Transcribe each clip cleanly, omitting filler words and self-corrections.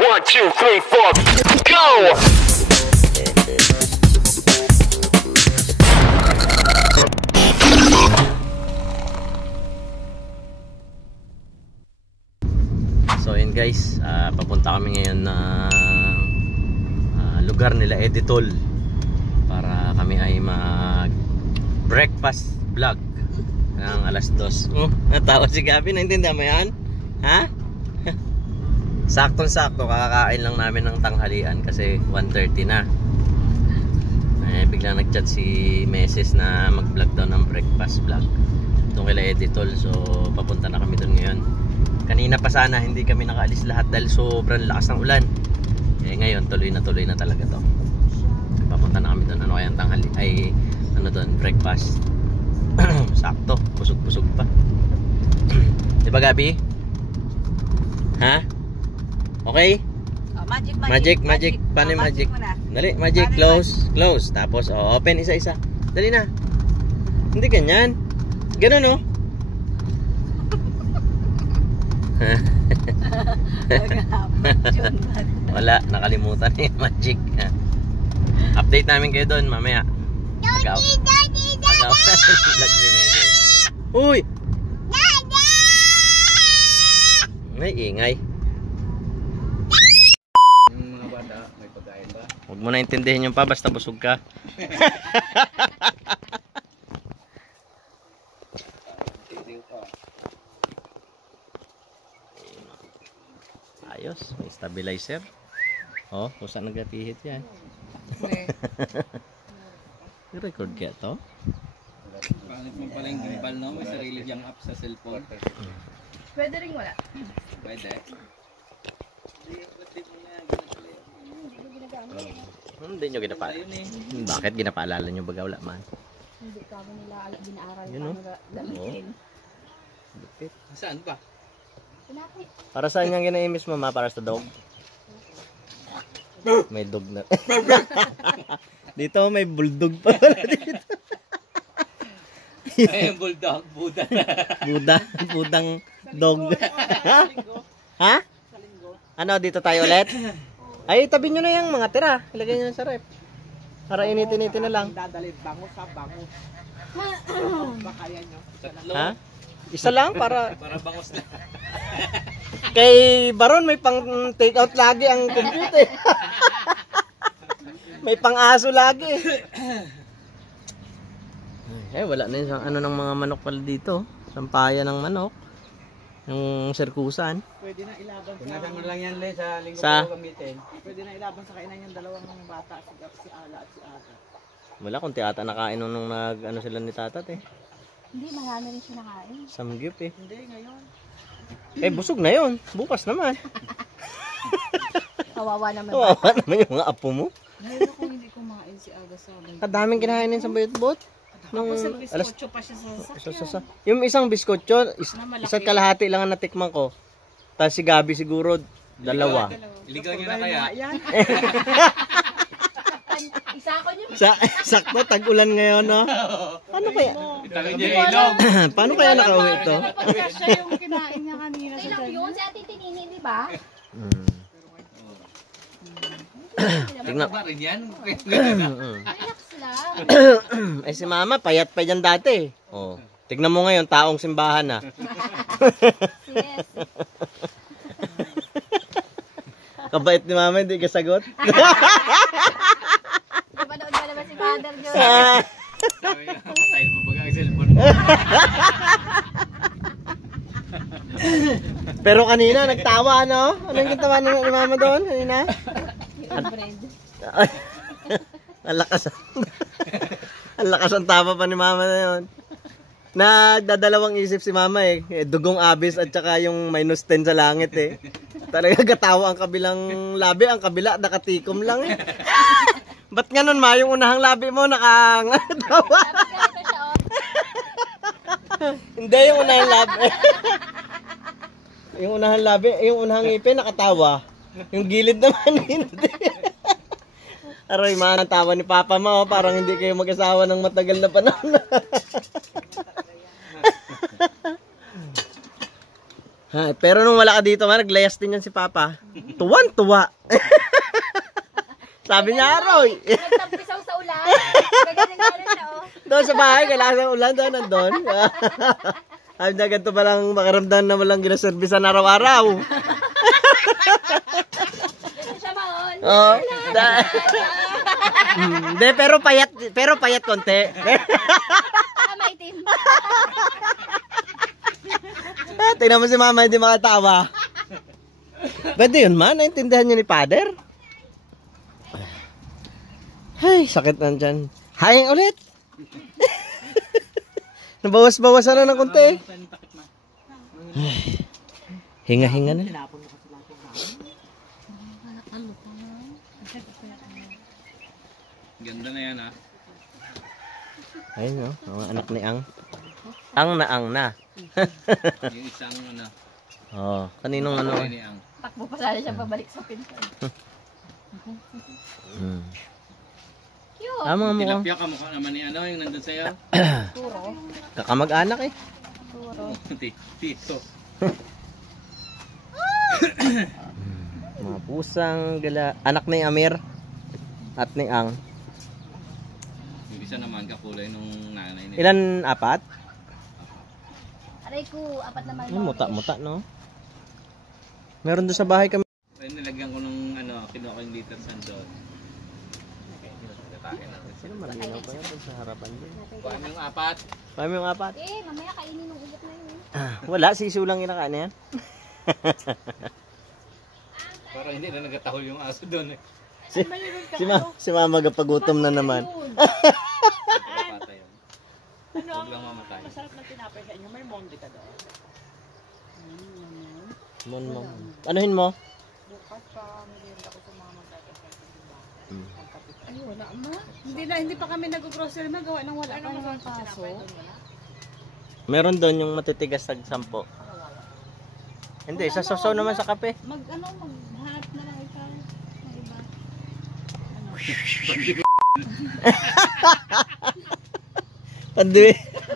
1, 2, 3, 4, go! So yun guys, papunta kami ngayon na lugar nila Editol para kami ay mag breakfast vlog ng alas 2. Natawa si Gabi, naintindihan mo yan? Ha? Saktong-sakto, kakakain lang namin ng tanghalian kasi 1:30 na. Biglang nag-chat si Meses na mag-vlog daw ng breakfast vlog itong kila Editol, so papunta na kami doon ngayon. Kanina pa sana hindi kami nakaalis lahat dahil sobrang lakas ng ulan. Ngayon tuloy na talaga to. Papunta na kami doon. Ano kaya ang tanghali? Ay ano doon? Breakfast. Sakto. Busog-busog pa. Diba Gabi? Ha? Okay? Oh, magic. Paano yung magic? Dali, magic. Close. Tapos open isa-isa. Dali na. Hindi ganyan. Ganun oh. Wala, nakalimutan na yung magic. Update namin kayo doon mamaya. Agaw. Uy! May ingay. Yung mga bata, may pagkain ba? Huwag mo na intindihin yung pa, basta busog ka. Ayos, may stabilizer. Oh, kung saan nagapihit yan. I-record kaya to? Pangit mo pala yung gimbal, no? May sarili diyang app sa cellphone. Pwede rin wala. Pwede. Hindi nyo ginapaalala. Bakit ginapaalala nyo baga wala man? Hindi ka ba nila binaaral Yun, no? gamitin. Lupit. Saan pa? Para saan yung ginaimis mo ma? Para sa dog? May dog na. Dito may bulldog pa pala dito. Ay, bulldog, Buddha. Budang dog. Ha? Ano, dito tayo ulit? Ay, tabi nyo na yung mga tira. Ilagay nyo sa rep. Para initin-initin na lang. Dadalhin bangus sa bangus. Baka yan nyo. Tatlo. Ha? Isa lang para Bangos na. kay Baron may pang take out lagi ang computer. May pang aso lagi. Wala na yung ano ng mga manok pala dito. Sampayan ng manok. Yung sirkusan. Pwede na ilaban sa... Punasan mo lang yan, Le, sa linggo Sa- ko gamitin. Pwede na ilaban sa kainan yung dalawang bata. Si Ala at si Aga. Wala kung tiyata nakain nung nag ano sila ni Tatat eh. Hindi, marami rin siya nakain. Samgyup eh. Hindi, ngayon. Busog na yon. Bukas naman. Kawawa naman. Kawawa naman yung mga apo mo. Ngayon ako hindi kumain si Aga sa bayan. Kadaming kinain sa bayot-bot. Nung alas Biskotso pa siya sa sasakyan. yung isang biskotso, malaki. isa't kalahati lang ang natikman ko. Tapos si Gabi siguro dalawa. Iligaw nyo na kaya. Yan. Isa ko niyo. Sakto tag-ulan ngayon, no? Paano kaya? Itangin nyo yung ilong. Paano kaya nakauwi ito? Siya yung kinain niya kanina sa Kailang yun, si Ate Tinini, di ba? Tignan. Ba rin yan? Relax lang. Ay si Mama, payat pa yan dati. Oh. Tignan mo ngayon, taong simbahan na. Yes. Kabait ni Mama, hindi ka sagot. Napanood ba naman si Mother Joy? Sabi nga, patayin mo baga ang cellphone mo. Pero kanina, nagtawa, no? Anong ginawa ni Mama doon kanina? Yung bread. Ang lakas. Ang lakas ang tama pa ni Mama na yun. Nagdadalawang isip si Mama eh. Dugong abis at saka yung -10 sa langit eh. Talaga katawa ang kabilang labi, ang kabila nakatikom lang eh. Ba't ganun ma? Yung unahang labi mo nakangatawa. Hindi, yung unahang labi. Yung unahang ngipin nakatawa. Yung gilid naman hindi. Aray, man, ang tawa ni Papa mo, parang hindi kayo mag-asawa ng matagal na panahon. Ha, pero nung wala ka dito, naglayas din yan si Papa. Tuwan-tuwa. Sabi niya, Roy. Nagtampisaw sa ulan. Gagaling-galing siya, oh. Doon sa bahay, kailangan ng ulan doon, nandun. Sabi niya, ganito palang makaramdam na walang ginaservisan araw-araw. Ito siya maon. Oo. Hindi, pero payat konti. Saka maitim. Tingnan mo si Mama, hindi makatawa. Pwede yun, man. Naintindihan niyo ni Father. Ay, sakit na dyan. Hayang ulit. Nabawas-bawasan na ng konti. Ay, hinga-hinga na. Ganda na yan ha. Ayun no, mga anak ni Ang. Ang na. Yung isang ano. Oh, kaninong ano? Ni ang. Takbo pa sana siya pabalik sa pinsan. Cute. Mga mukhang Tilapia ka mukha naman ni ano yung nandun sa'yo. Turo. kakamag-anak eh. Turo. Tito. Mga pusang gala. Anak ni Amir at ni Ang. Yung isa naman kakulay nung nanay niya. Ilan? Apat? Aray ko, apat naman. Ay, muta-muta no. Meron doon sa bahay kami. Ayun, nilagyan ko nung ano, kinuha ko yung liter sandol. Sino malinaw pa yan doon sa harapan din? Kuha mo yung apat. Kami yung apat. Mamaya kainin ng ulit na yun. Wala, sisu lang kinakain na yan. Para hindi na nagatahol yung aso doon eh. Si Mama gapagutom na naman. Patay yun. Ano Huwag lang mamatay. masarap na tinapay sa inyo? May monde ka doon. Mon. Anuhin mo? Bukas pa, merienda ko sa mga magdadasal sa diba? Ay, wala ma. Hindi pa kami nag-grocery na gawa nang wala pa naman kaso. Meron doon yung matitigas tag 10. Hindi, sasaw naman sa kape. Maghanap na lang ikaw. Ng iba.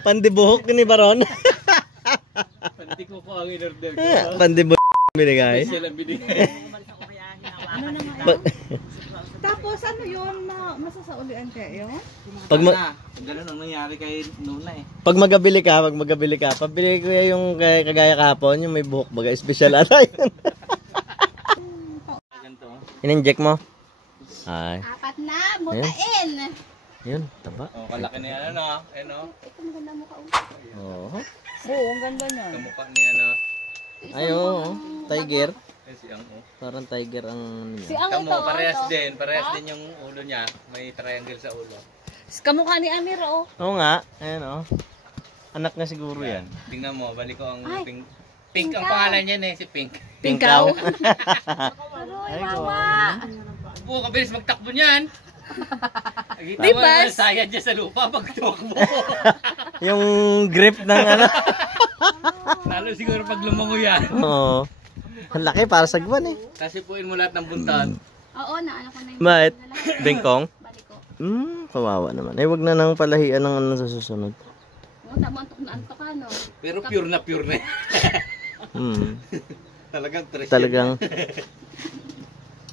Pandibuhok ni Baron. Panti ko ang in-order ko. Pandibuhok binigay. Sila binigay. Tapos ano yun na masasaulian kayo? Ganun ang nangyari kay Nuna eh. Pag magabili ka, pabili ko yung kagaya kahapon, yung may buhok baga, special ata yun. Ganito. In-inject mo? Ay, Apat na, butain. yun, taba. Oh, kalaki na yan ano. Ano? Ito maganda mo ka. Oo. Oo, ang ganda niyan. Kamukha niya ano. Ay, oo. Tiger. Eh, si Ang. Parang tiger ang ano niya. Ang Kamu, ito, parehas ito. din. Parehas din yung ulo niya. May triangle sa ulo. Kamukha ni Amir, oh. Oo nga, ayan o. Anak niya siguro yan. Tingnan mo, balik ko ang Ay, pink. Pink ang pangalan niya eh, si Pink. Pinkaw. Aroy, wawa. Oo, kabilis magtakbo niyan. Nakita mo Diba? na sayad niya sa lupa pag tumakbo. Yung grip ng ano. Lalo siguro pag lumango yan. Oo. Ang laki para sa gwan eh. Kasi puin mo lahat ng buntan. Oo, naanak ko na yung Bakit? lahat. Bengkong? Balik ko. Kawawa naman. Eh, wag na nang palahian ng ano sa susunod. Oo, tama, antok na antok ka, no? Pero pure na pure na. Talagang tres. Talagang,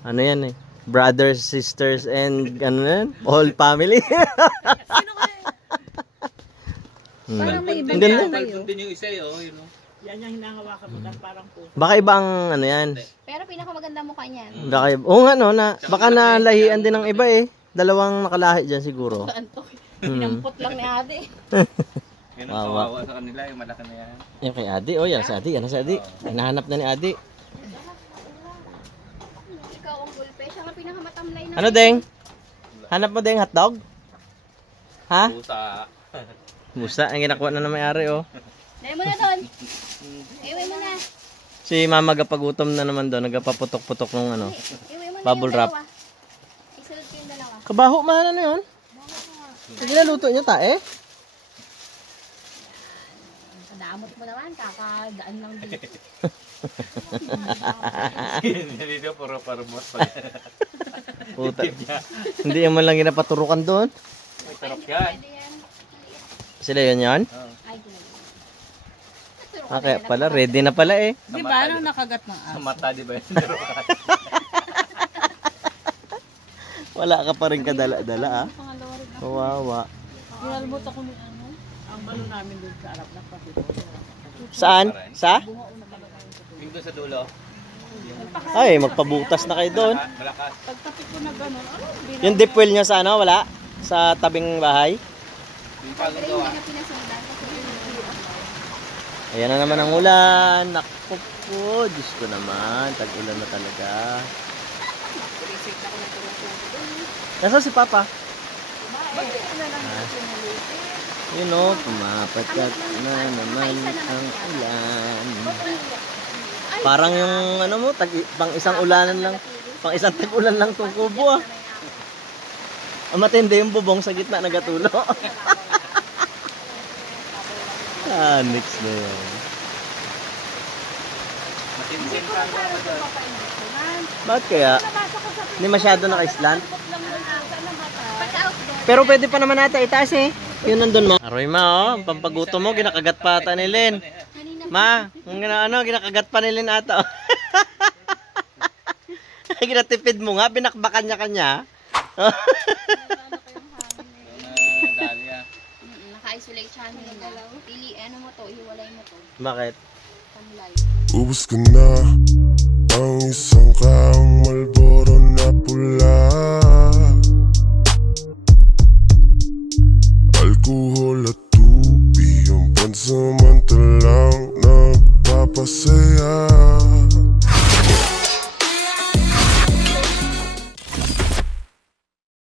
ano yan eh. Brothers, sisters, and ano na yan? All family. Parang may ibang Ang ganda. Kalpun din yung isa eh, oh, yun oh. Yan yung hinahawakan mo na parang po. Baka ibang ano yan. Pero pinakamaganda mukha niyan. Baka, oo nga no, baka nalahian din ng iba eh. Dalawang nakalahi dyan siguro. Antok. Pinampot lang ni ate. Yun ang Wawa. kawawa sa kanila, yung malaki na yan. Yung kay Adi, oh yan si Adi, yan si Adi. Hinahanap na ni Adi. Ikaw ang gulpe. Siya nga pinakamatamlay na. Ano deng? Hanap mo deng hotdog? Ha? Pusa. Musa, ang ginakuha na ng may-ari oh. Dahil mo na doon. Iwi mo na. Si Mama gapagutom na naman doon, nagapaputok-putok ng ano. Iwi mo na Bubble yung wrap. dalawa. Isunod ko yung dalawa. Kabaho man ano yun? Ginaluto niyo tae? Kadamot mo naman. Kakadaan lang dito. Dito puro parumot. Puta. Hindi man lang ginapaturukan doon. May tarok yan. Pwede yan. Sila yun yun? Ay, ginagawa. Naturo Kaya pala, ready na pala eh. Di ba? Anong nakagat ng Sa aso? mata, di ba yun? Wala ka pa rin kadala-dala ah. Pangalawa rin ako. Kawawa. Nilalmot ako ng ano. Ang balo namin doon sa Arap na kasi. Saan? Sa? Yung doon sa dulo. Ay, magpabutas na kayo doon. Malakas. Pagtapik ko na gano'n, ano? Yung deep well nyo sa ano, wala? Sa tabing bahay? Yung palong gawa. Pinasundan kasi Ayan na naman ang ulan. Naku po, Diyos ko naman. Tag-ulan na talaga. Nasaan si Papa? Yun o, pumapatak na naman ang ulan. Parang yung ano mo, pang isang ulanan lang. Pang isang tag-ulan lang itong kubo ah. Ang matindi yung bubong sa gitna nagatulo. Next na yun. Matinsin pa ang gawa doon. Bakit kaya? Hindi masyado naka-islant? pagka-outdoor. Pero pwede pa naman ata itaas eh. Yun nandun mo. Aroy ma oh, ang pampaguto mo, ginakagat pa ata ni Len. Ma, ginakagat pa ni Len ata oh. Ginatipid mo nga, binakbakan niya kanya. Dahlia. Naka-isolate siya nila. Pili, ano mo to, iwalay mo to. Bakit? Panlay. Ubus ka na ang isang kaong